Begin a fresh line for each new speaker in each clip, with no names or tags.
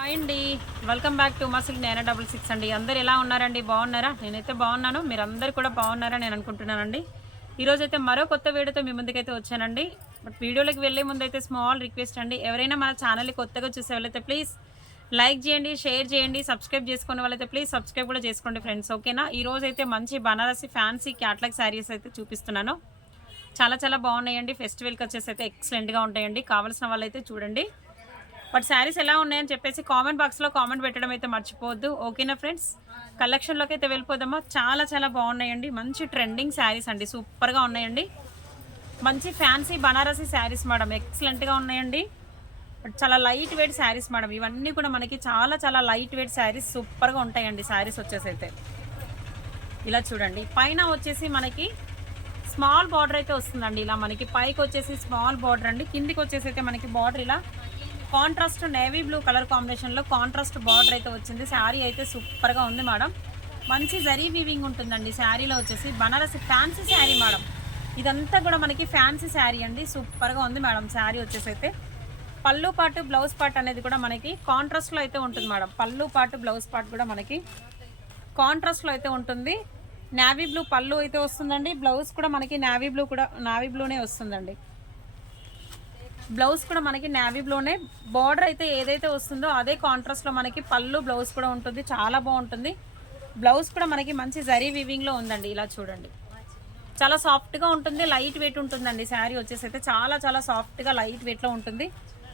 Hi అండి. Welcome back to మసిల్ nine double six అండి. అందరు ఎలా ఉన్నారండి? బాగున్నారా? నేనైతే బాగున్నాను. మీరందరూ కూడా బాగున్నారా నేను అనుకుంటున్నానండి. ఈరోజు అయితే మరో కొత్త వీడియోతో మీ ముందుకైతే వచ్చానండి. బట్ వీడియోలోకి వెళ్ళే ముందు అయితే స్మాల్ రిక్వెస్ట్ అండి. ఎవరైనా మన ఛానల్ని కొత్తగా చూసే వాళ్ళైతే ప్లీజ్ లైక్ చేయండి షేర్ చేయండి సబ్స్క్రైబ్ చేసుకునే వాళ్ళైతే ప్లీజ్ సబ్స్క్రైబ్ కూడా చేసుకోండి ఫ్రెండ్స్ ఓకేనా ఈ అయితే మంచి బనారసి ఫ్యాన్సీ క్యాట్లాగ్ శారీస్ అయితే చూపిస్తున్నాను. చాలా చాలా బాగున్నాయండి. ఫెస్టివల్కి వచ్చేసి అయితే ఎక్సలెంట్గా ఉంటాయండి. కావాల్సిన వాళ్ళైతే చూడండి. బట్ శారీస్ ఎలా ఉన్నాయని చెప్పేసి కామెంట్ బాక్స్లో కామెంట్ పెట్టడం అయితే మర్చిపోవద్దు. ఓకేనా ఫ్రెండ్స్ కలెక్షన్లోకి అయితే వెళ్ళిపోదామా? చాలా చాలా బాగున్నాయండి. మంచి ట్రెండింగ్ శారీస్ అండి. సూపర్గా ఉన్నాయండి. మంచి ఫ్యాన్సీ బనారసి శారీస్ మేడం ఎక్సలెంట్గా ఉన్నాయండి. బట్ చాలా లైట్ వెయిట్ శారీస్ మేడం ఇవన్నీ కూడా మనకి చాలా చాలా లైట్ వెయిట్ శారీస్ సూపర్గా ఉంటాయండి శారీస్ వచ్చేసి అయితే. ఇలా చూడండి. పైన వచ్చేసి మనకి స్మాల్ బార్డర్ అయితే వస్తుందండి. ఇలా మనకి పైకి వచ్చేసి స్మాల్ బార్డర్ అండి. కిందికి వచ్చేసి అయితే మనకి బార్డర్ ఇలా కాంట్రాస్ట్ నేవీ బ్లూ కలర్ కాంబినేషన్లో కాంట్రాస్ట్ బార్డర్ అయితే వచ్చింది. శారీ అయితే సూపర్గా ఉంది మేడం. మంచి జరీ వీవింగ్ ఉంటుందండి శారీలో వచ్చేసి. Banarasi fancy sari madam. ఇదంతా కూడా మనకి ఫ్యాన్సీ శారీ అండి. సూపర్గా ఉంది మేడం శారీ వచ్చేసి అయితే. పళ్ళు పాటు బ్లౌజ్ పార్ట్ అనేది కూడా మనకి కాంట్రాస్ట్లో అయితే ఉంటుంది మేడం. పళ్ళు పాటు బ్లౌజ్ పార్ట్ కూడా మనకి కాంట్రాస్ట్లో అయితే ఉంటుంది. నావీ బ్లూ పళ్ళు అయితే వస్తుందండి. బ్లౌజ్ కూడా మనకి నావీ బ్లూ కూడా నావీ బ్లూనే వస్తుందండి. బ్లౌజ్ కూడా మనకి నావీ బ్లూనే బార్డర్ అయితే ఏదైతే వస్తుందో అదే కాంట్రాస్ట్లో మనకి పళ్ళు బ్లౌజ్ కూడా ఉంటుంది. చాలా బాగుంటుంది. బ్లౌజ్ కూడా మనకి మంచి జరీ వివింగ్లో ఉందండి. ఇలా చూడండి. చాలా సాఫ్ట్గా ఉంటుంది. లైట్ వెయిట్ ఉంటుందండి. శారీ వచ్చేసి అయితే చాలా చాలా సాఫ్ట్గా లైట్ వెయిట్లో ఉంటుంది.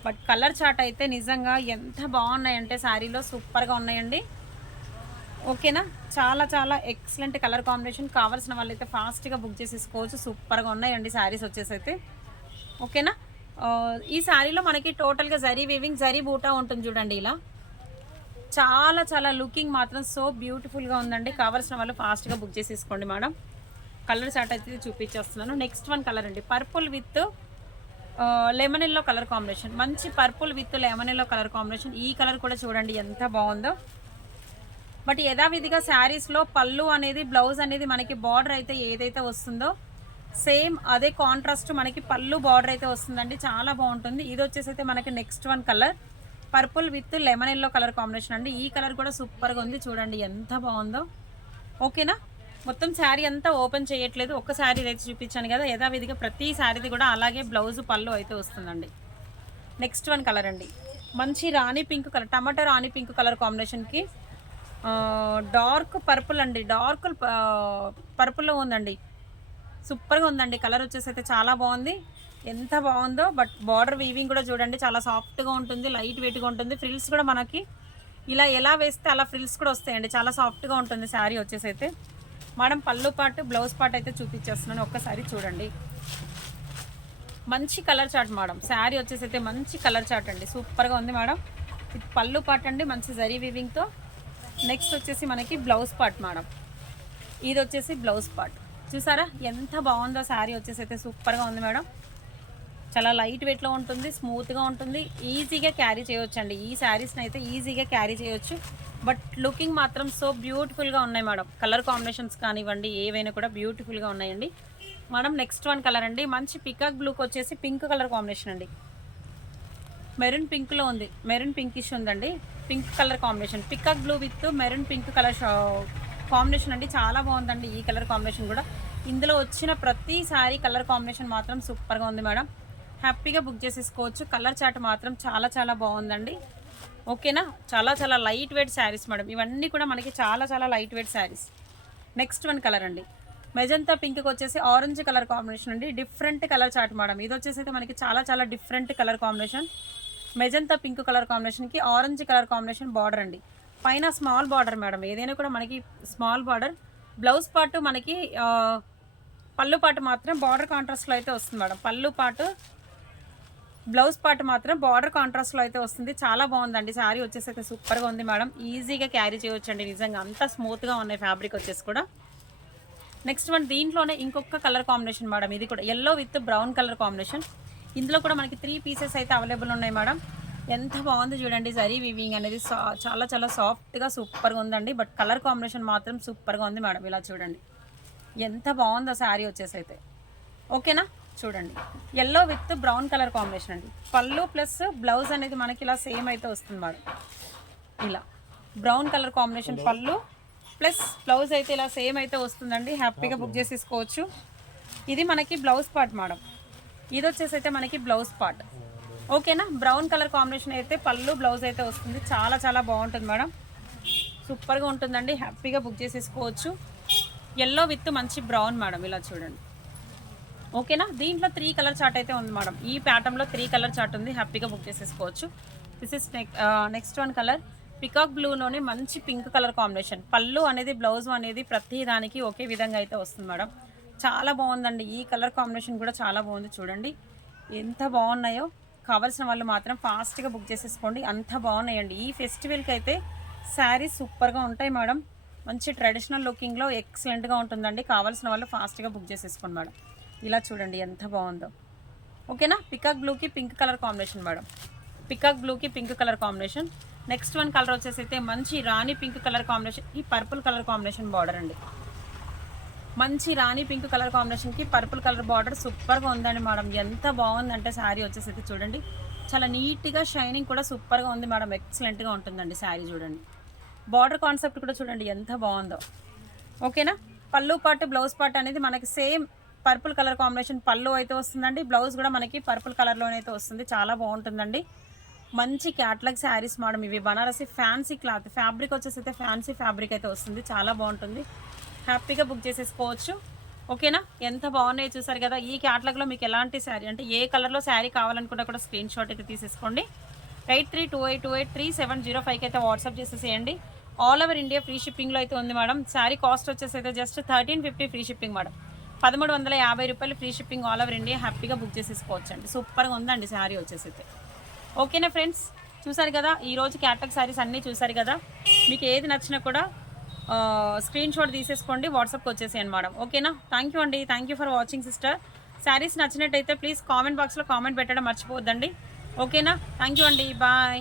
బట్ కలర్ చాట్ అయితే నిజంగా ఎంత బాగున్నాయంటే శారీలో సూపర్గా ఉన్నాయండి. ఓకేనా చాలా చాలా ఎక్సలెంట్ కలర్ కాంబినేషన్ కావాల్సిన వాళ్ళైతే ఫాస్ట్గా బుక్ చేసేసుకోవచ్చు. సూపర్గా ఉన్నాయండి శారీస్ వచ్చేసి అయితే. ఓకేనా ఈ శారీలో మనకి టోటల్గా జరీ వీవింగ్ జరీ బూటా ఉంటుంది చూడండి ఇలా. చాలా చాలా లుకింగ్ మాత్రం సో బ్యూటిఫుల్గా ఉందండి. కావాల్సిన వాళ్ళు ఫాస్ట్గా బుక్ చేసేసుకోండి మేడం. కలర్ చాట్ అయితే చూపించేస్తున్నాను. నెక్స్ట్ వన్ కలర్ అండి. Purple with lemon yellow colour combination మంచి purple with lemon yellow colour combination ఈ కలర్ కూడా చూడండి ఎంత బాగుందో. బట్ యథావిధిగా శారీస్లో పళ్ళు అనేది బ్లౌజ్ అనేది మనకి బార్డర్ అయితే ఏదైతే వస్తుందో సేమ్ అదే కాంట్రాస్ట్ మనకి పళ్ళు బార్డర్ అయితే వస్తుందండి చాలా బాగుంటుంది. ఇది వచ్చేసి అయితే మనకి next one colour. Purple with lemon yellow colour combination అండి. ఈ కలర్ కూడా సూపర్గా ఉంది చూడండి ఎంత బాగుందో. ఓకేనా? మొత్తం శారీ అంతా ఓపెన్ చేయట్లేదు. ఒక్క శారీ అయితే చూపించాను కదా యథావిధిగా ప్రతి శారీది కూడా అలాగే బ్లౌజ్ పళ్ళు అయితే వస్తుందండి. నెక్స్ట్ వన్ కలర్ అండి. మంచి రాణి పింక్ కలర్ టమాటా రాణి పింక్ కలర్ కాంబినేషన్కి డార్క్ పర్పుల్ అండి. డార్క్ పర్పుల్లో ఉందండి. సూపర్గా ఉందండి. కలర్ వచ్చేసి అయితే చాలా బాగుంది. ఎంత బాగుందో బట్ బార్డర్ వీవింగ్ కూడా చూడండి చాలా సాఫ్ట్గా ఉంటుంది లైట్ వెయిట్గా ఉంటుంది. ఫ్రిల్స్ కూడా మనకి ఇలా ఎలా వేస్తే అలా ఫ్రిల్స్ కూడా వస్తాయండి. చాలా సాఫ్ట్గా ఉంటుంది శారీ వచ్చేసి అయితే. మేడం పళ్ళు పాటు బ్లౌజ్ పార్ట్ అయితే చూపించేస్తున్నాను. ఒక్కసారి చూడండి. మంచి కలర్ చార్ట్ మేడం. శారీ వచ్చేసి అయితే మంచి కలర్ చార్ట్ అండి. సూపర్గా ఉంది మేడం. ఇది పళ్ళు పార్ట్ అండి మంచి జరీ వీవింగ్తో. నెక్స్ట్ వచ్చేసి మనకి బ్లౌజ్ పార్ట్ మేడం. ఇది వచ్చేసి బ్లౌజ్ పార్ట్. చూసారా? ఎంత బాగుందో శారీ వచ్చేసి అయితే సూపర్గా ఉంది మేడం. చాలా లైట్ వెయిట్లో ఉంటుంది స్మూత్గా ఉంటుంది. ఈజీగా క్యారీ చేయొచ్చు అండి ఈ శారీస్ని అయితే ఈజీగా క్యారీ చేయొచ్చు. బట్ లుకింగ్ మాత్రం సో బ్యూటిఫుల్గా ఉన్నాయి మేడం. కలర్ కాంబినేషన్స్ కానివ్వండి ఏవైనా కూడా బ్యూటిఫుల్గా ఉన్నాయండి. మేడం నెక్స్ట్ వన్ కలర్ అండి. మంచి పికాక్ బ్లూకి వచ్చేసి పింక్ కలర్ కాంబినేషన్ అండి. మెరూన్ పింక్లో ఉంది. మెరూన్ పింకిష్ ఉందండి. Pink colour combination. Peacock blue with maroon pink colour combination అండి చాలా బాగుందండి ఈ కలర్ కాంబినేషన్ కూడా. ఇందులో వచ్చిన ప్రతి సారీ కలర్ కాంబినేషన్ మాత్రం సూపర్గా ఉంది మేడం. హ్యాపీగా బుక్ చేసేసుకోవచ్చు. కలర్ చాట్ మాత్రం చాలా చాలా బాగుందండి. ఓకేనా? చాలా చాలా లైట్ వెయిట్ శారీస్ మేడం. ఇవన్నీ కూడా మనకి చాలా చాలా light weight saris. Next one colour అండి. మెజంతా పింక్కి వచ్చేసి ఆరెంజ్ కలర్ కాంబినేషన్ అండి. Different colour chart madam. ఇది వచ్చేసి అయితే మనకి చాలా చాలా different colour combination. Magenta pink colour కాంబినేషన్కి ఆరెంజ్ కలర్ కాంబినేషన్ బార్డర్ అండి. పైన స్మాల్ బార్డర్ మేడం. ఏదైనా కూడా మనకి స్మాల్ బార్డర్. బ్లౌజ్ పార్ట్ మనకి పళ్ళు పాటు మాత్రం బార్డర్ కాంట్రాస్ట్లో అయితే వస్తుంది మేడం. పళ్ళు పాటు బ్లౌజ్ పార్ట్ మాత్రం బార్డర్ కాంట్రాస్ట్లో అయితే వస్తుంది. చాలా బాగుందండి. శారీ వచ్చేసి అయితే సూపర్గా ఉంది మేడం. ఈజీగా క్యారీ చేయొచ్చండి నిజంగా. అంత స్మూత్గా ఉన్నాయి ఫ్యాబ్రిక్ వచ్చేసి కూడా. నెక్స్ట్ వన్ దీంట్లోనే ఇంకొక కలర్ కాంబినేషన్ మేడం. ఇది కూడా yellow with brown colour combination. ఇందులో కూడా మనకి త్రీ పీసెస్ అయితే అవైలబుల్ ఉన్నాయి మేడం. ఎంత బాగుంది చూడండి జరీ వివింగ్ అనేది సా- చాలా చాలా సాఫ్ట్గా సూపర్గా ఉందండి. బట్ కలర్ కాంబినేషన్ మాత్రం సూపర్గా ఉంది మేడం ఇలా చూడండి. ఎంత బాగుందో శారీ వచ్చేసి అయితే. ఓకేనా? చూడండి. Yellow with brown colour combination అండి. పళ్ళు ప్లస్ బ్లౌజ్ అనేది మనకి ఇలా సేమ్ అయితే వస్తుంది మేడం. ఇలా. బ్రౌన్ కలర్ కాంబినేషన్ పళ్ళు ప్లస్ బ్లౌజ్ అయితే ఇలా సేమ్ అయితే వస్తుందండి. హ్యాపీగా బుక్ చేసేసుకోవచ్చు. ఇది మనకి బ్లౌజ్ పార్ట్ మేడం. ఇది వచ్చేసి అయితే మనకి బ్లౌజ్ పార్ట్ ఓకేనా? బ్రౌన్ కలర్ కాంబినేషన్ అయితే పళ్ళు బ్లౌజ్ అయితే వస్తుంది. చాలా చాలా బాగుంటుంది మేడం. సూపర్గా ఉంటుందండి. హ్యాపీగా బుక్ చేసేసుకోవచ్చు. ఎల్లో విత్ మంచి బ్రౌన్ మేడం. ఇలా చూడండి. ఓకేనా? దీంట్లో త్రీ కలర్ చార్ట్ అయితే ఉంది మేడం. ఈ ప్యాటర్న్లో త్రీ కలర్ చార్ట్ ఉంది. హ్యాపీగా బుక్ చేసేసుకోవచ్చు. This is next one colour peacock బ్లూలోనే మంచి పింక్ కలర్ కాంబినేషన్ పళ్ళు అనేది బ్లౌజ్ అనేది ప్రతి దానికి ఒకే విధంగా అయితే వస్తుంది మేడం. చాలా బాగుందండి. ఈ కలర్ కాంబినేషన్ కూడా చాలా బాగుంది. చూడండి. ఎంత బాగున్నాయో. కావాల్సిన వాళ్ళు మాత్రం ఫాస్ట్గా బుక్ చేసేసుకోండి. అంత బాగున్నాయండి. ఈ ఫెస్టివల్కి అయితే శారీస్ సూపర్గా ఉంటాయి మేడం. మంచి ట్రెడిషనల్ లుకింగ్లో ఎక్సలెంట్గా ఉంటుందండి. కావాల్సిన వాళ్ళు ఫాస్ట్గా బుక్ చేసేసుకోండి మేడం. ఇలా చూడండి ఎంత బాగుందో. ఓకేనా? పికాక్ బ్లూకి pink colour combination madam. Peacock బ్లూకి pink colour combination. Next one colour వచ్చేసి అయితే మంచి రాణి పింక్ కలర్ కాంబినేషన్. ఈ పర్పుల్ కలర్ కాంబినేషన్ బార్డర్ అండి. మంచి రాణి పింక్ కలర్ కాంబినేషన్కి పర్పుల్ కలర్ బార్డర్ సూపర్గా ఉందండి మేడం. ఎంత బాగుందంటే శారీ వచ్చేసి అయితే చూడండి. చాలా నీట్గా షైనింగ్ కూడా సూపర్గా ఉంది మేడం. ఎక్సలెంట్గా ఉంటుందండి శారీ చూడండి. బార్డర్ కాన్సెప్ట్ కూడా చూడండి ఎంత బాగుందో. ఓకేనా? పళ్ళు పాటు బ్లౌజ్ పార్ట్ అనేది మనకి సేమ్ పర్పుల్ కలర్ కాంబినేషన్ పళ్ళు అయితే వస్తుందండి. బ్లౌజ్ కూడా మనకి పర్పుల్ కలర్లోనే అయితే వస్తుంది. చాలా బాగుంటుందండి. మంచి క్యాట్లాగ్ శారీస్ మేడం ఇవి. Banarasi fancy cloth. ఫ్యాబ్రిక్ వచ్చేసి అయితే ఫ్యాన్సీ ఫ్యాబ్రిక్ అయితే వస్తుంది. చాలా బాగుంటుంది. హ్యాపీగా బుక్ చేసేసుకోవచ్చు. ఓకేనా? ఎంత బాగున్నాయో చూసారు కదా? ఈ క్యాట్లాగ్లో మీకు ఎలాంటి శారీ అంటే ఏ కలర్లో శారీ కావాలనుకున్నా కూడా స్క్రీన్ షాట్ అయితే తీసేసుకోండి. Eight three two eight two eight three seven zero ఫైవ్కి అయితే వాట్సాప్ చేసేసేయండి. ఆల్ ఓవర్ ఇండియా ఫ్రీ షిప్పింగ్లో అయితే ఉంది మేడం. శారీ కాస్ట్ వచ్చేసి అయితే just thirteen fifty free shipping madam. పదమూడు వందల యాభై రూపాయలు free shipping all over India హ్యాపీగా బుక్ చేసేసుకోవచ్చు అండి. సూపర్గా ఉందండి శారీ వచ్చేసి అయితే. ఓకేనా ఫ్రెండ్స్? చూసారు కదా? ఈరోజు క్యాటలాగ్ శారీస్ అన్నీ చూసారు కదా? మీకు ఏది నచ్చినా కూడా స్క్రీన్ షాట్ తీసేసుకోండి వాట్సాప్కి వచ్చేసేయండి మేడం. ఓకేనా? థ్యాంక్ యూ అండి. Thank you for watching sister saris నచ్చినట్టయితే ప్లీజ్ కామెంట్ బాక్స్లో కామెంట్ పెట్టడం మర్చిపోవద్దండి. ఓకేనా? థ్యాంక్ యూ అండి. బాయ్